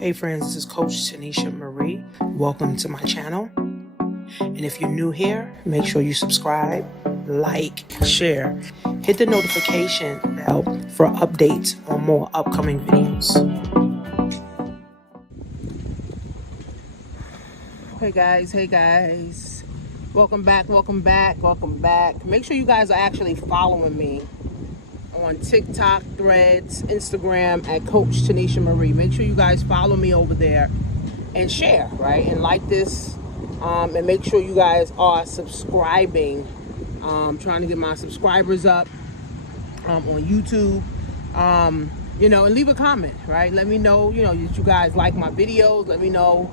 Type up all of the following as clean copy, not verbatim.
Hey friends, this is Coach Tanisha Marie. Welcome to my channel. And if you're new here, make sure you subscribe, like, share. Hit the notification bell for updates on more upcoming videos. Hey guys. Welcome back. Make sure you guys are actually following me on TikTok, Threads, Instagram at Coach Tanisha Marie. Make sure you guys follow me over there and share, right? And like this, and make sure you guys are subscribing. Trying to get my subscribers up on YouTube. And leave a comment, right? Let me know, that you guys like my videos. Let me know,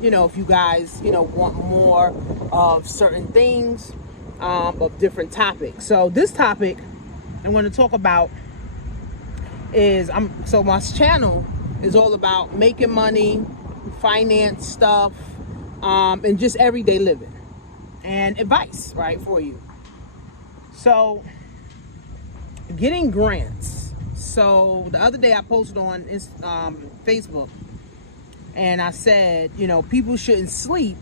if you guys, want more of certain things, of different topics. So this topic I'm going to talk about is my channel is all about making money, finance stuff, and just everyday living and advice, right, for you. So getting grants. So the other day I posted on Facebook and I said, people shouldn't sleep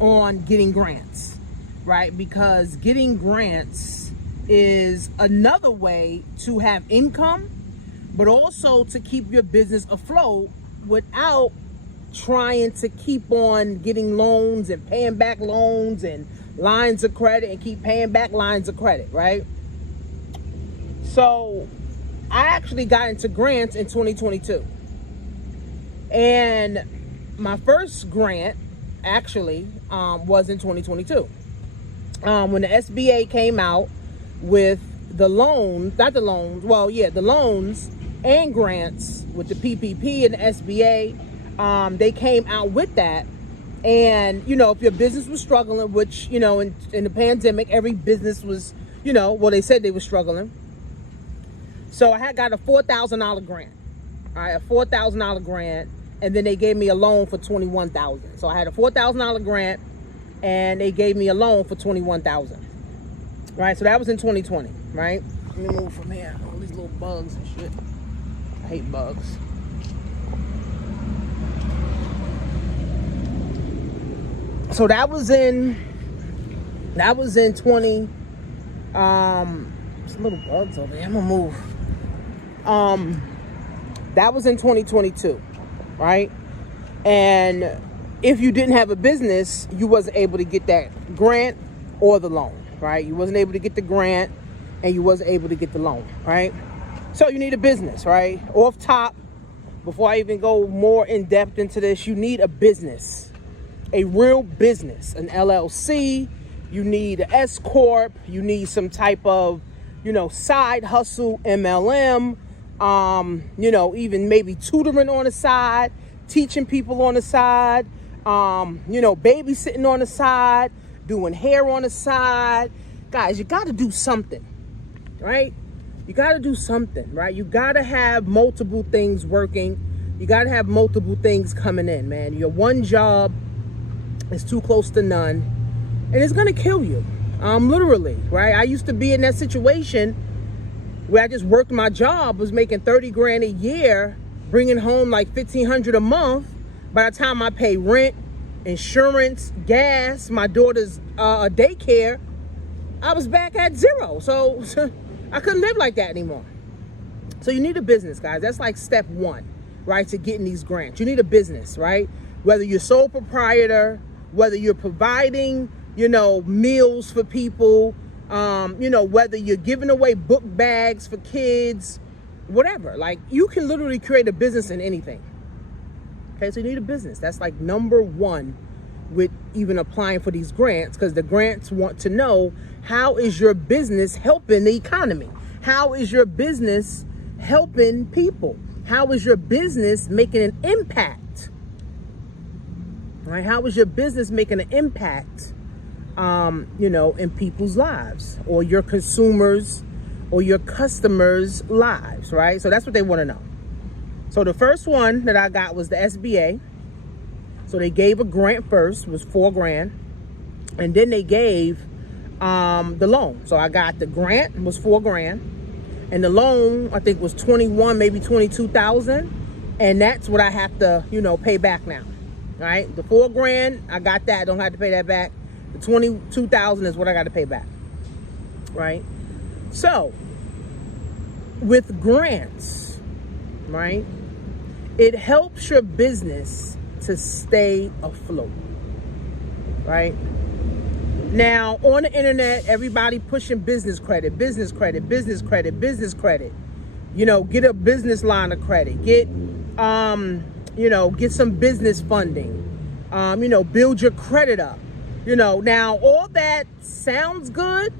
on getting grants, right? Because getting grants is another way to have income, but also to keep your business afloat without trying to keep on getting loans and paying back loans and lines of credit and keep paying back lines of credit, right? So I actually got into grants in 2022. And my first grant actually was in 2022. When the SBA came out with the loans and grants with the PPP and the SBA, they came out with that. And, if your business was struggling, which, in the pandemic, every business was, they said they were struggling. So I had got a $4,000 grant, all right, a $4,000 grant. And then they gave me a loan for $21,000. So I had a $4,000 grant and they gave me a loan for $21,000. Right, so that was in 2020, right? Let me move from here. All these little bugs and shit. I hate bugs. So that was in 20. There's little bugs over there. I'm gonna move. That was in 2022, right? And if you didn't have a business, you wasn't able to get that grant or the loan. Right? You wasn't able to get the grant and you wasn't able to get the loan, right? So you need a business, right? Off top, before I even go more in depth into this, you need a business, a real business, an LLC. You need an S Corp. You need some type of, side hustle, MLM, even maybe tutoring on the side, teaching people on the side, babysitting on the side, doing hair on the side. Guys, you got to do something, right? You got to do something, right? You got to have multiple things working. You got to have multiple things coming in, man. Your one job is too close to none, and it's going to kill you, literally, right? I used to be in that situation where I just worked my job, was making 30 grand a year, bringing home like $1,500 a month. By the time I pay rent, insurance, gas, my daughter's daycare, I was back at zero. So I couldn't live like that anymore. So you need a business, guys. That's like step one, right, to getting these grants. You need a business, right? Whether you're sole proprietor, whether you're providing, meals for people, whether you're giving away book bags for kids, whatever. Like, you can literally create a business in anything. Okay, so you need a business. That's like number one with even applying for these grants, because the grants want to know, how is your business helping the economy? How is your business helping people? How is your business making an impact? Right? How is your business making an impact, in people's lives, or your consumers or your customers' lives, right? So that's what they want to know. So the first one that I got was the SBA. So they gave a grant first, was $4,000. And then they gave the loan. So I got the grant, was $4,000. And the loan, I think, was 21, maybe 22,000. And that's what I have to, pay back now. All right. The $4,000, I got that. I don't have to pay that back. The $22,000 is what I got to pay back. Right. So with grants, right, it helps your business to stay afloat. Right. Now, on the internet, everybody pushing business credit, business credit, business credit, business credit. Get a business line of credit. Get some business funding. Build your credit up. Now all that sounds good,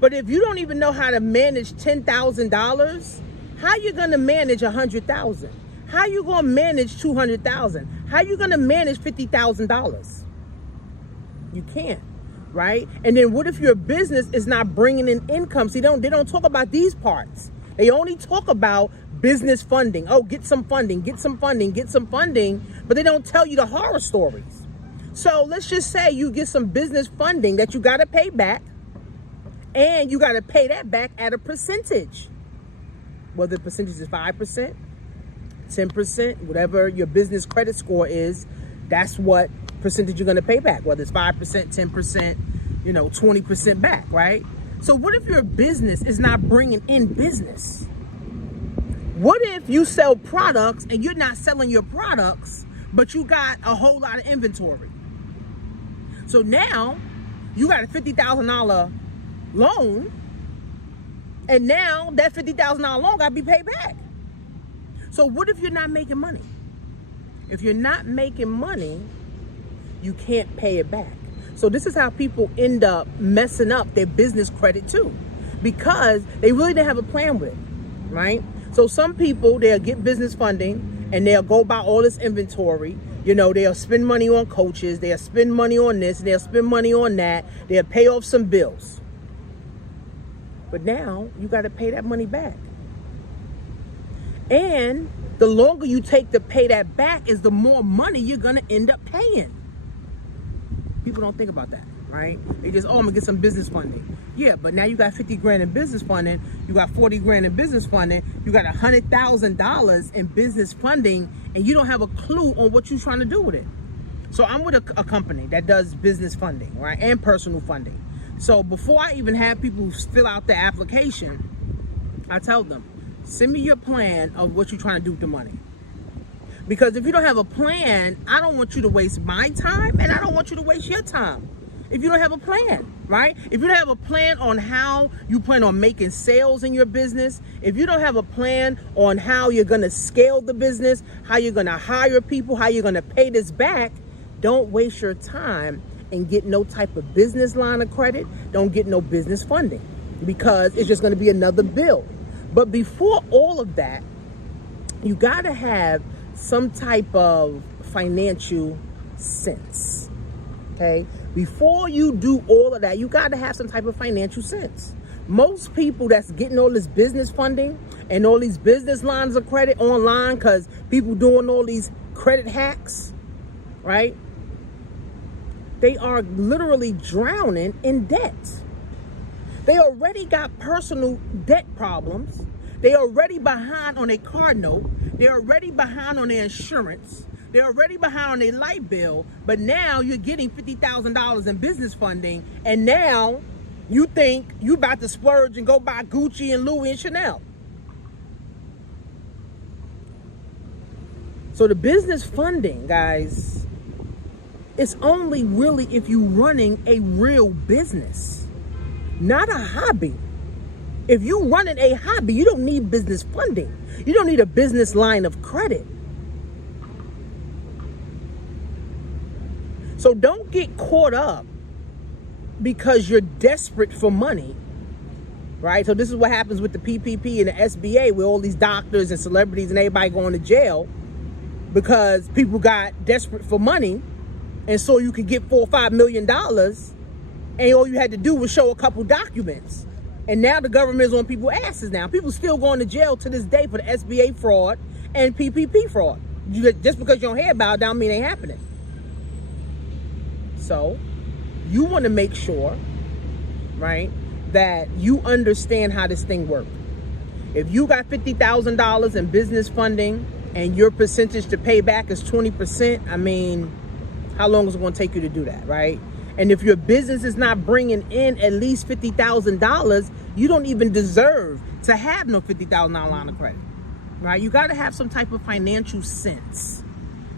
but if you don't even know how to manage $10,000, how you gonna manage $100,000? How you gonna manage $200,000? How you gonna manage $50,000? You can't, right? And then what if your business is not bringing in income? See, they don't talk about these parts. They only talk about business funding. Oh, get some funding, get some funding, get some funding, but they don't tell you the horror stories. So let's just say you get some business funding that you got to pay back, and you got to pay that back at a percentage. Whether the percentage is 5%, 10%, whatever your business credit score is, that's what percentage you're going to pay back, whether it's 5%, 10%, 20% back, right? So what if your business is not bringing in business? What if you sell products and you're not selling your products, but you got a whole lot of inventory? So now you got a $50,000 loan, and now that $50,000 loan got to be paid back. So what if you're not making money? If you're not making money, you can't pay it back. So this is how people end up messing up their business credit too, because they really didn't have a plan with it, right? So some people, they'll get business funding and they'll go buy all this inventory. They'll spend money on coaches, they'll spend money on this, they'll spend money on that, they'll pay off some bills. But now you got to pay that money back. And the longer you take to pay that back is the more money you're going to end up paying. People don't think about that, right? They just, I'm gonna get some business funding. Yeah, but now you got $50,000 in business funding, you got $40,000 in business funding, you got $100,000 in business funding, and you don't have a clue on what you're trying to do with it. So I'm with a company that does business funding, right, and personal funding. So before I even have people fill out the application, I tell them, send me your plan of what you're trying to do with the money. Because if you don't have a plan, I don't want you to waste my time, and I don't want you to waste your time. If you don't have a plan, right? If you don't have a plan on how you plan on making sales in your business, if you don't have a plan on how you're going to scale the business, how you're going to hire people, how you're going to pay this back, don't waste your time and get no type of business line of credit. Don't get no business funding, because it's just going to be another bill. But before all of that, you got to have some type of financial sense, okay? Before you do all of that, you got to have some type of financial sense. Most people that's getting all this business funding and all these business lines of credit online, because people doing all these credit hacks, right? They are literally drowning in debt. They already got personal debt problems. They already behind on a car note. They're already behind on their insurance. They're already behind on their light bill. But now you're getting $50,000 in business funding, and now you think you about to splurge and go buy Gucci and Louis and Chanel. So the business funding, guys, it's only really if you're running a real business, not a hobby. If you're running a hobby, you don't need business funding. You don't need a business line of credit. So don't get caught up because you're desperate for money, right? So this is what happens with the PPP and the SBA, with all these doctors and celebrities and everybody going to jail because people got desperate for money, and so you could get $4 or $5 million, and all you had to do was show a couple documents. And now the government is on people's asses now. People still going to jail to this day for the SBA fraud and PPP fraud. Just because you don't hear about it, don't mean it ain't happening. So you want to make sure, right, that you understand how this thing works. If you got $50,000 in business funding and your percentage to pay back is 20%, I mean, how long is it going to take you to do that, right? And if your business is not bringing in at least $50,000, you don't even deserve to have no $50,000 line of credit, right? You got to have some type of financial sense,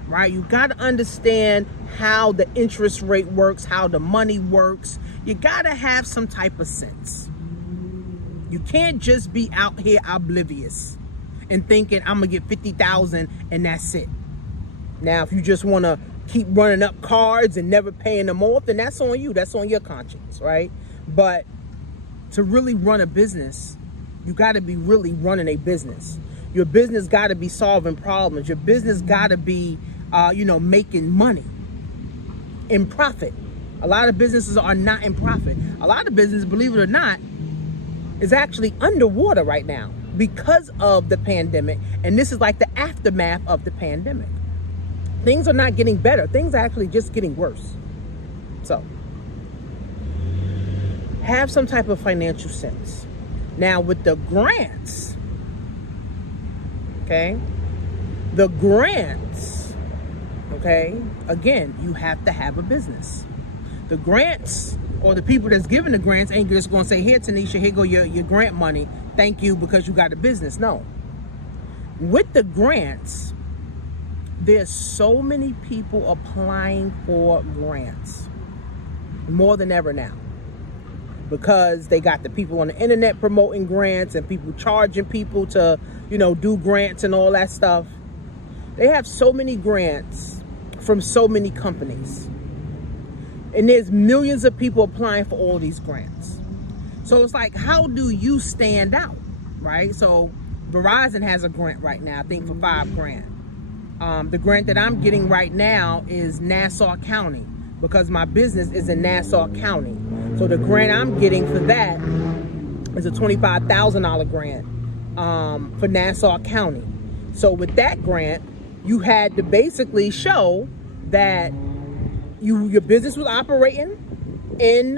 right? You got to understand how the interest rate works, how the money works. You got to have some type of sense. You can't just be out here oblivious and thinking I'm going to get 50,000 and that's it. Now, if you just want to keep running up cards and never paying them off, then that's on you. That's on your conscience, right? But to really run a business, you got to be really running a business. Your business got to be solving problems. Your business got to be, making money, in profit. A lot of businesses are not in profit. A lot of business, believe it or not, is actually underwater right now because of the pandemic. And this is like the aftermath of the pandemic. Things are not getting better. Things are actually just getting worse. So, have some type of financial sense. Now, with the grants, okay, again, you have to have a business. The grants, or the people that's giving the grants, ain't just going to say, here, Tanisha, here go your grant money. Thank you because you got a business. No. With the grants, there's so many people applying for grants, more than ever now, because they got the people on the internet promoting grants and people charging people to, do grants and all that stuff. They have so many grants from so many companies, and there's millions of people applying for all these grants. So it's like, how do you stand out, right? So Verizon has a grant right now, I think for $5,000. The grant that I'm getting right now is Nassau County, because my business is in Nassau County. So the grant I'm getting for that is a $25,000 grant for Nassau County. So with that grant, you had to basically show that your business was operating in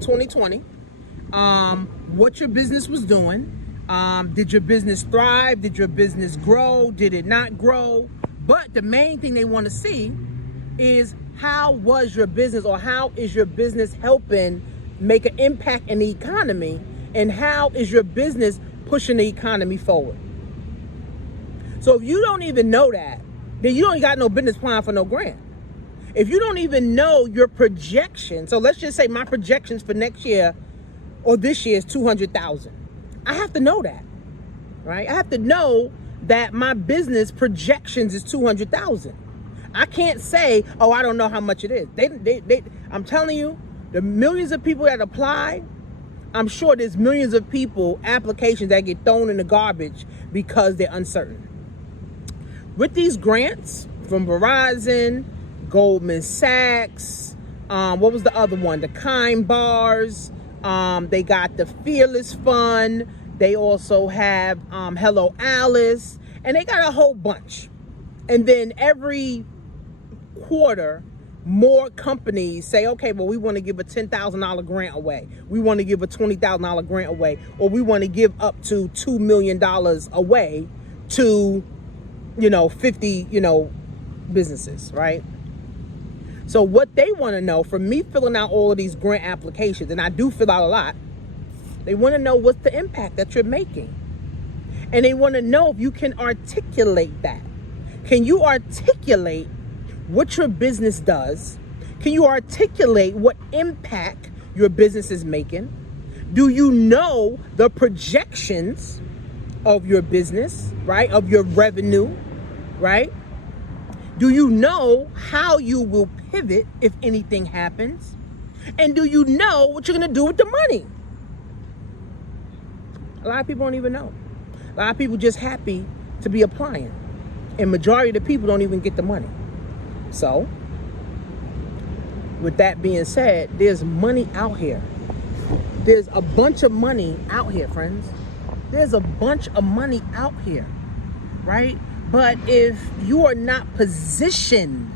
2020, what your business was doing. Did your business thrive? Did your business grow? Did it not grow? But the main thing they want to see is, how was your business, or how is your business helping make an impact in the economy, and how is your business pushing the economy forward? So if you don't even know that, then you don't got no business plan for no grant. If you don't even know your projection, so let's just say my projections for next year or this year is 200,000. I have to know that, right? I have to know that my business projections is 200,000. I can't say, oh, I don't know how much it is. I'm telling you, the millions of people that apply, I'm sure there's millions of applications that get thrown in the garbage because they're uncertain. With these grants from Verizon, Goldman Sachs, what was the other one? The Kind Bars, they got the Fearless Fund. They also have Hello Alice, and they got a whole bunch. And then every quarter, more companies say, okay, well, we want to give a $10,000 grant away. We want to give a $20,000 grant away, or we want to give up to $2 million away to, 50, businesses, right? So what they want to know from me filling out all of these grant applications, and I do fill out a lot, they want to know what's the impact that you're making. And they want to know if you can articulate that. Can you articulate what your business does? Can you articulate what impact your business is making? Do you know the projections of your business, right? Of your revenue, right? Do you know how you will pivot if anything happens? And do you know what you're going to do with the money? A lot of people don't even know. A lot of people just happy to be applying. And majority of the people don't even get the money. So, with that being said, there's money out here. There's a bunch of money out here, friends. There's a bunch of money out here, right? But if you are not positioned,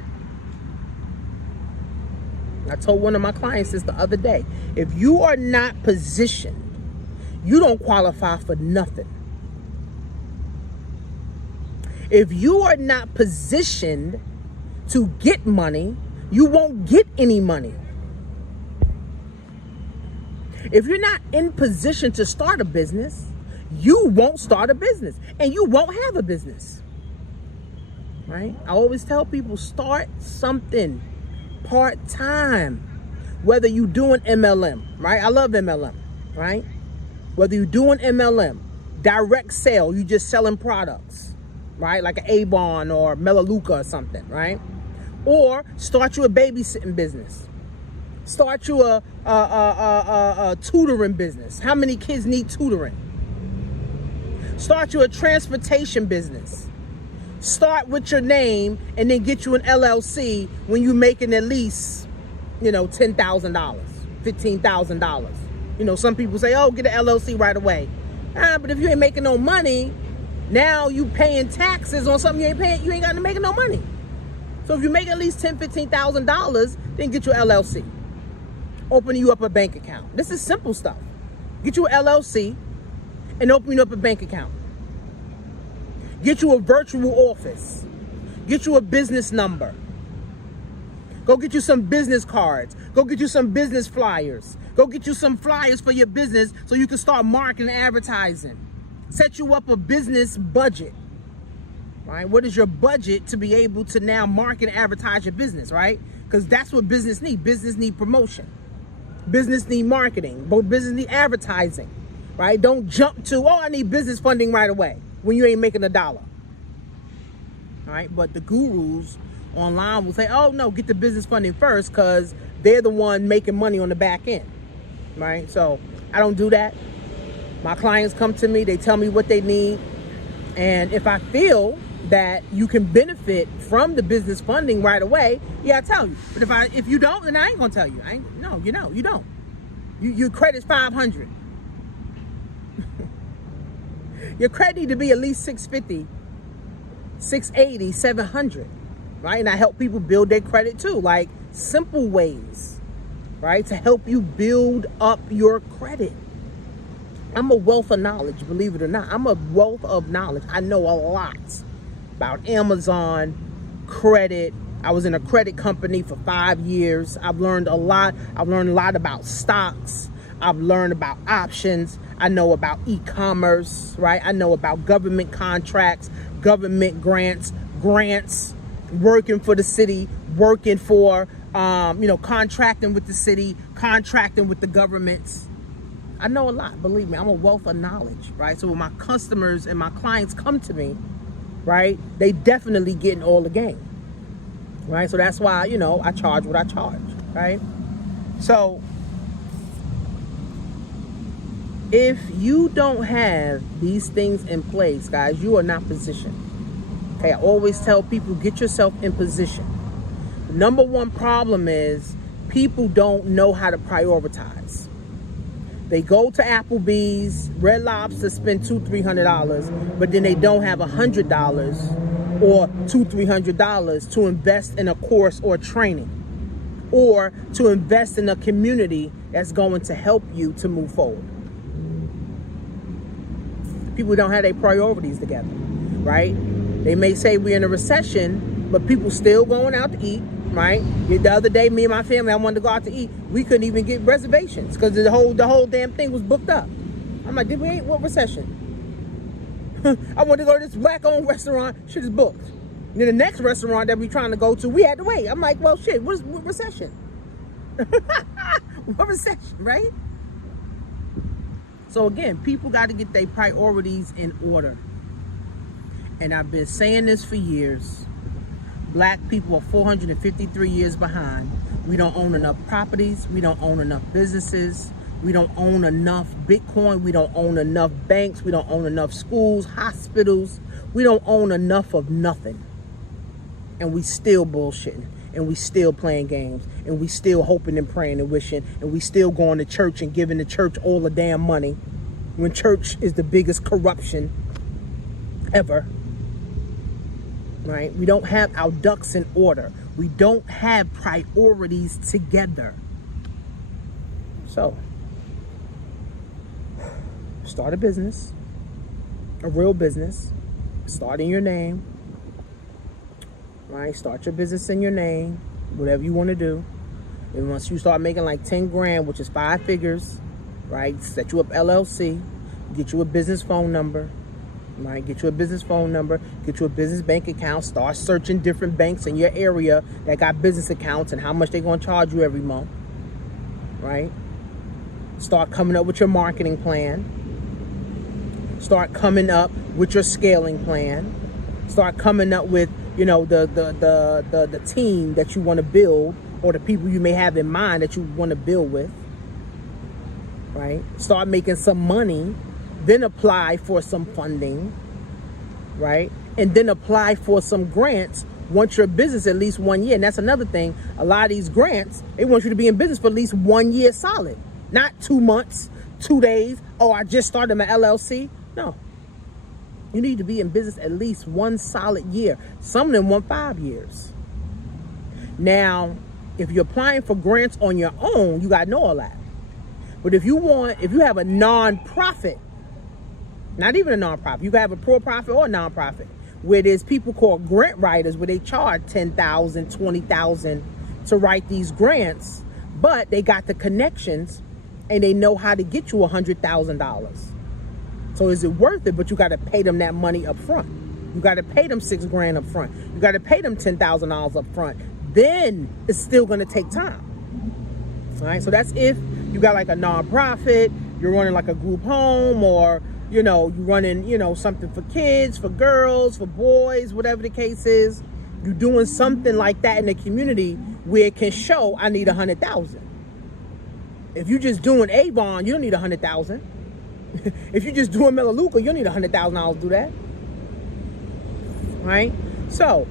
I told one of my clients this the other day, if you are not positioned, you don't qualify for nothing. If you are not positioned to get money, you won't get any money. If you're not in position to start a business, you won't start a business and you won't have a business. Right? I always tell people, start something part-time. Whether you're doing MLM, right? I love MLM, right? Whether you're doing MLM, direct sale, you just selling products, right? Like an Avon or Melaleuca or something, right? Or start you a babysitting business. Start you a tutoring business. How many kids need tutoring? Start you a transportation business. Start with your name and then get you an LLC when you're making at least, $10,000, $15,000. Some people say, oh, get an LLC right away. But if you ain't making no money, now you paying taxes on something you ain't got to make no money. So if you make at least $10,000, $15,000, then get your LLC. Open you up a bank account. This is simple stuff. Get you an LLC and open you up a bank account. Get you a virtual office. Get you a business number. Go get you some business cards. Go get you some business flyers. Go get you some flyers for your business so you can start marketing and advertising. Set you up a business budget. Right? What is your budget to be able to now market and advertise your business, right? Because that's what business need. Business need promotion. Business need marketing. Both business need advertising, right? Don't jump to, I need business funding right away when you ain't making a dollar. All right? But the gurus online will say, oh, no, get the business funding first because they're the one making money on the back end, right? So I don't do that. My clients come to me. They tell me what they need. And if I feel that you can benefit from the business funding right away, I tell you. But if you don't, then I ain't gonna tell you. You don't. Your credit's 500. Your credit need to be at least 650, 680, 700, right? And I help people build their credit too, like simple ways, right, to help you build up your credit. I'm a wealth of knowledge, believe it or not. I'm a wealth of knowledge. I know a lot about Amazon, credit. I was in a credit company for 5 years. I've learned a lot. I've learned a lot about stocks. I've learned about options. I know about e-commerce, right? I know about government contracts, government grants, working for the city, working for, contracting with the city, contracting with the governments. I know a lot, believe me. I'm a wealth of knowledge, right? So when my customers and my clients come to me, right, they definitely getting all the game, right? So that's why, I charge what I charge, right? So if you don't have these things in place, guys, you are not positioned. Okay, I always tell people, get yourself in position. The number one problem is people don't know how to prioritize. They go to Applebee's, Red Lobster, spend $200-300, but then they don't have $100 or $200-300 to invest in a course or training, or to invest in a community that's going to help you to move forward. People don't have their priorities together, right? They may say we're in a recession, but people still going out to eat, right? The other day, me and my family, I wanted to go out to eat. We couldn't even get reservations because the whole damn thing was booked up. I'm like, what recession? I wanted to go to this black-owned restaurant. Shit is booked. And then the next restaurant that we trying to go to, we had to wait. I'm like, well, shit, what recession? What recession, right? So again, people got to get their priorities in order. And I've been saying this for years. Black people are 453 years behind. We don't own enough properties. We don't own enough businesses. We don't own enough Bitcoin. We don't own enough banks. We don't own enough schools, hospitals. We don't own enough of nothing. And we still bullshitting. And we still playing games. And we still hoping and praying and wishing. And we still going to church and giving the church all the damn money. When church is the biggest corruption ever. Right? We don't have our ducks in order. We don't have priorities together. So, start a business, a real business, start in your name, right? Start your business in your name, whatever you want to do. And once you start making like 10 grand, which is 5 figures, right? Set you up LLC, get you a business phone number, right? Get you a business phone number, get you a business bank account, start searching different banks in your area that got business accounts and how much they're going to charge you every month, right? Start coming up with your marketing plan. Start coming up with your scaling plan. Start coming up with, you know, the team that you want to build, or the people you may have in mind that you want to build with, right? Start making some money, then apply for some funding, right? And then apply for some grants once your business at least 1 year. And that's another thing. A lot of these grants, they want you to be in business for at least 1 year solid, not 2 months, 2 days. Oh, I just started my LLC. No. You need to be in business at least 1 solid year. Some of them want 5 years. Now, if you're applying for grants on your own, you got to know all that. But if you have a nonprofit, not even a nonprofit, you can have a for-profit or a nonprofit, where there's people called grant writers, where they charge $10,000, $20,000 to write these grants, but they got the connections and they know how to get you $100,000. So is it worth it? But you got to pay them that money up front. You got to pay them $6 grand up front. You got to pay them $10,000 up front. Then it's still going to take time. All right. So that's if you got like a nonprofit, you're running like a group home, or, you know, you're running, you know, something for kids, for girls, for boys, whatever the case is. You're doing something like that in the community where it can show I need 100,000. If you're just doing Avon, you don't need 100,000. If you're just doing Melaleuca, you don't need $100,000 to do that. Right? So,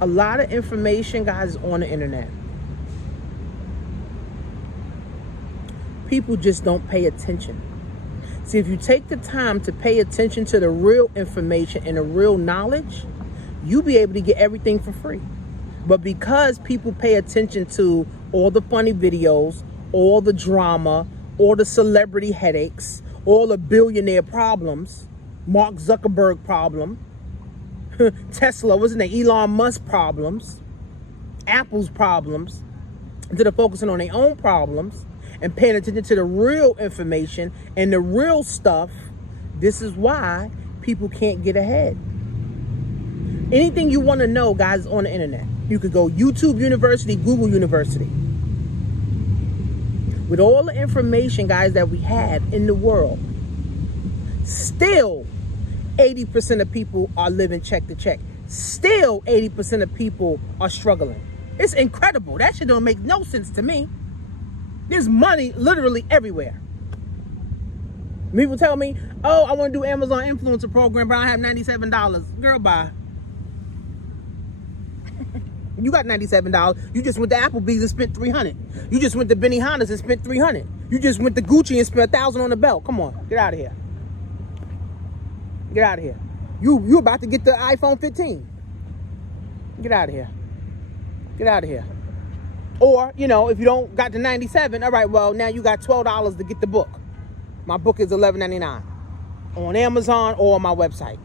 a lot of information, guys, is on the internet. People just don't pay attention. See, if you take the time to pay attention to the real information and the real knowledge, you'll be able to get everything for free. But because people pay attention to all the funny videos, all the drama, all the celebrity headaches, all the billionaire problems, Mark Zuckerberg problem, Tesla, wasn't it, Elon Musk problems, Apple's problems, instead of focusing on their own problems and paying attention to the real information and the real stuff, this is why people can't get ahead. Anything you want to know, guys, is on the internet. You could go YouTube University, Google University. With all the information, guys, that we have in the world, still 80% of people are living check to check. Still 80% of people are struggling. It's incredible. That shit don't make no sense to me. There's money literally everywhere. People tell me, oh, I want to do Amazon influencer program, but I have $97. Girl, bye. You got $97. You just went to Applebee's and spent $300. You just went to Benihana's and spent $300. You just went to Gucci and spent $1,000 on the belt. Come on, get out of here. Get out of here. You about to get the iPhone 15. Get out of here. Get out of here. Or, you know, if you don't got the 97, all right, well, now you got $12 to get the book. My book is $11.99 on Amazon or on my website.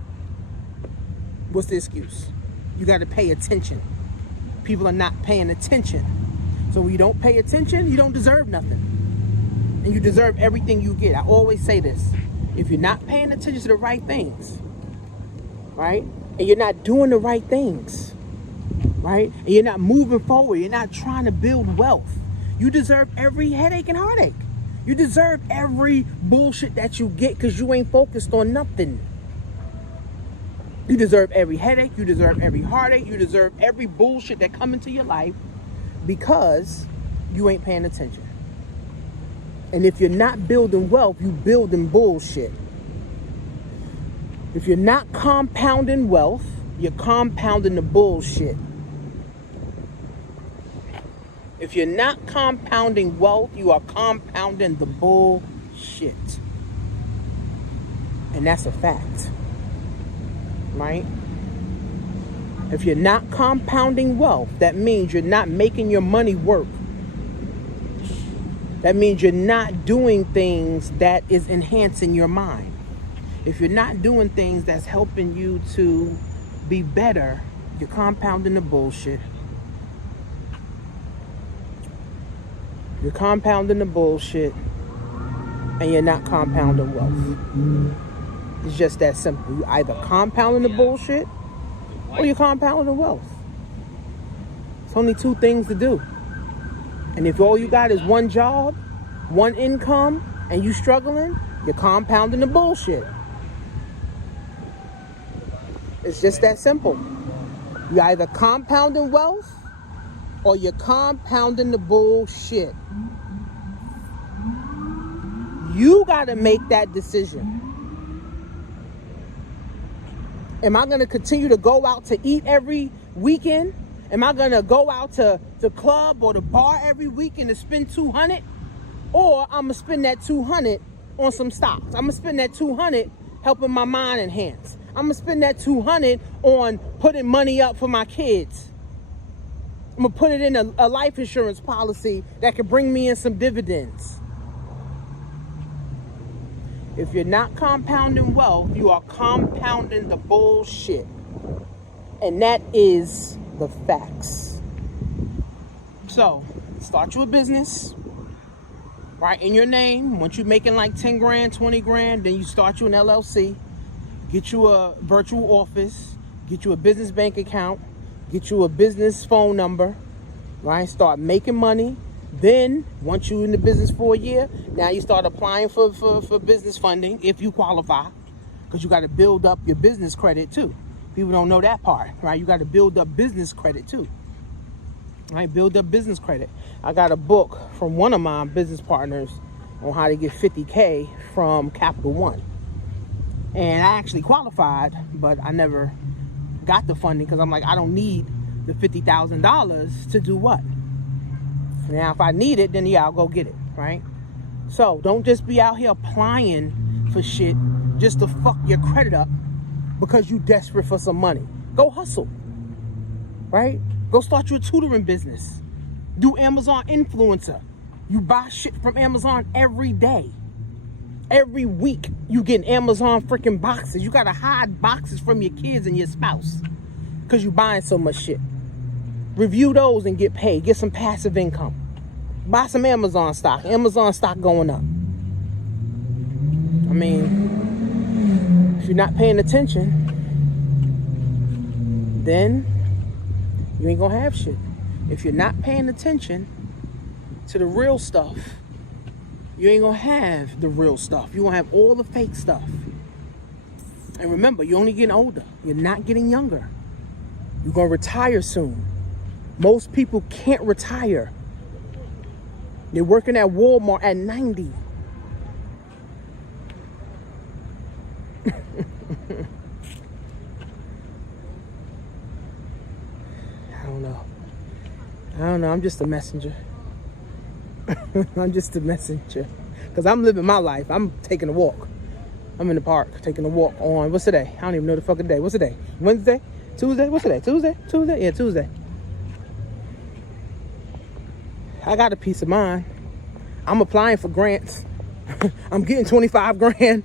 What's the excuse? You got to pay attention. People are not paying attention. So when you don't pay attention, you don't deserve nothing. And you deserve everything you get. I always say this. If you're not paying attention to the right things, right? And you're not doing the right things, right? And you're not moving forward. You're not trying to build wealth. You deserve every headache and heartache. You deserve every bullshit that you get because you ain't focused on nothing. You deserve every headache. You deserve every heartache. You deserve every bullshit that come into your life because you ain't paying attention. And if you're not building wealth, you building bullshit. If you're not compounding wealth, you're compounding the bullshit. If you're not compounding wealth, you are compounding the bullshit. And that's a fact. Right? If you're not compounding wealth, that means you're not making your money work. That means you're not doing things that is enhancing your mind. If you're not doing things that's helping you to be better, you're compounding the bullshit. You're compounding the bullshit, and you're not compounding wealth. It's just that simple. You either compounding the bullshit or you're compounding the wealth. It's only two things to do. And if all you got is one job, one income, and you struggling, you're compounding the bullshit. It's just that simple. You're either compounding wealth or you're compounding the bullshit. You got to make that decision. Am I going to continue to go out to eat every weekend? Am I going to go out to the club or the bar every weekend to spend $200? Or I'm going to spend that $200 on some stocks. I'm going to spend that $200 helping my mind enhance. I'm going to spend that $200 on putting money up for my kids. I'm going to put it in a life insurance policy that could bring me in some dividends. If you're not compounding wealth, you are compounding the bullshit. And that is the facts. So, start you a business, right, in your name. Once you're making like 10 grand, 20 grand, then you start you an LLC. Get you a virtual office. Get you a business bank account. Get you a business phone number, right? Start making money. Then, once you're in the business for a year, now you start applying for business funding if you qualify. Because you got to build up your business credit too. People don't know that part, right? You got to build up business credit too. Right? Build up business credit. I got a book from one of my business partners on how to get 50K from Capital One. And I actually qualified, but I never got the funding because I'm like, I don't need the $50,000 to do what? Now, if I need it, then yeah, I'll go get it, right? So don't just be out here applying for shit just to fuck your credit up because you desperate for some money. Go hustle, right? Go start your tutoring business. Do Amazon influencer. You buy shit from Amazon every day. Every week you get Amazon freaking boxes. You gotta hide boxes from your kids and your spouse because you buying so much shit. Review those and get paid. Get some passive income. Buy some Amazon stock. Amazon stock going up. I mean, if you're not paying attention, then you ain't gonna have shit. If you're not paying attention to the real stuff, you ain't gonna have the real stuff. You're gonna have all the fake stuff. And remember, you're only getting older. You're not getting younger. You're gonna retire soon. Most people can't retire. They're working at Walmart at 90. I don't know. I'm just a messenger. I'm just a messenger. Because I'm living my life. I'm taking a walk. I'm in the park taking a walk on, what's today? I don't even know the fucking day. What's the day? Wednesday? Tuesday? What's today? Tuesday? Yeah, Tuesday. I got a peace of mind. I'm applying for grants. I'm getting 25 grand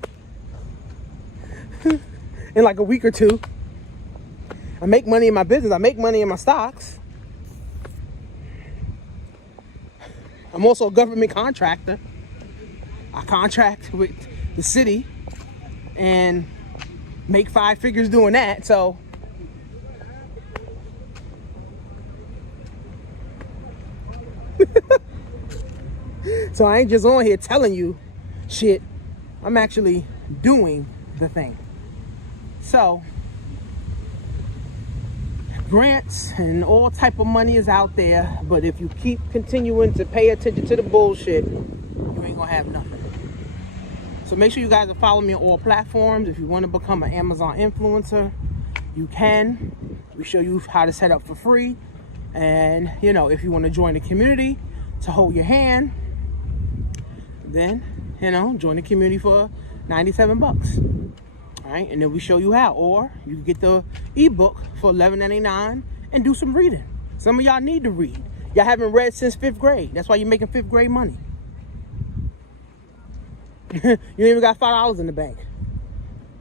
in like a week or two. I make money in my business. I make money in my stocks. I'm also a government contractor. I contract with the city and make 5 figures doing that. So so I ain't just on here telling you shit. I'm actually doing the thing. So grants and all type of money is out there, but if you keep continuing to pay attention to the bullshit, you ain't gonna have nothing. So make sure you guys are following me on all platforms. If you want to become an Amazon influencer, you can. We show you how to set up for free. And, you know, if you want to join the community to hold your hand, then, you know, join the community for 97 bucks. All right, and then we show you how. Or you can get the ebook for $11.99 and do some reading. Some of y'all need to read. Y'all haven't read since 5th grade. That's why you're making 5th grade money. You ain't even got $5 in the bank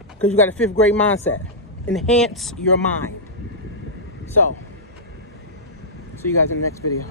because you got a 5th grade mindset. enhance your mind. So, see you guys in the next video.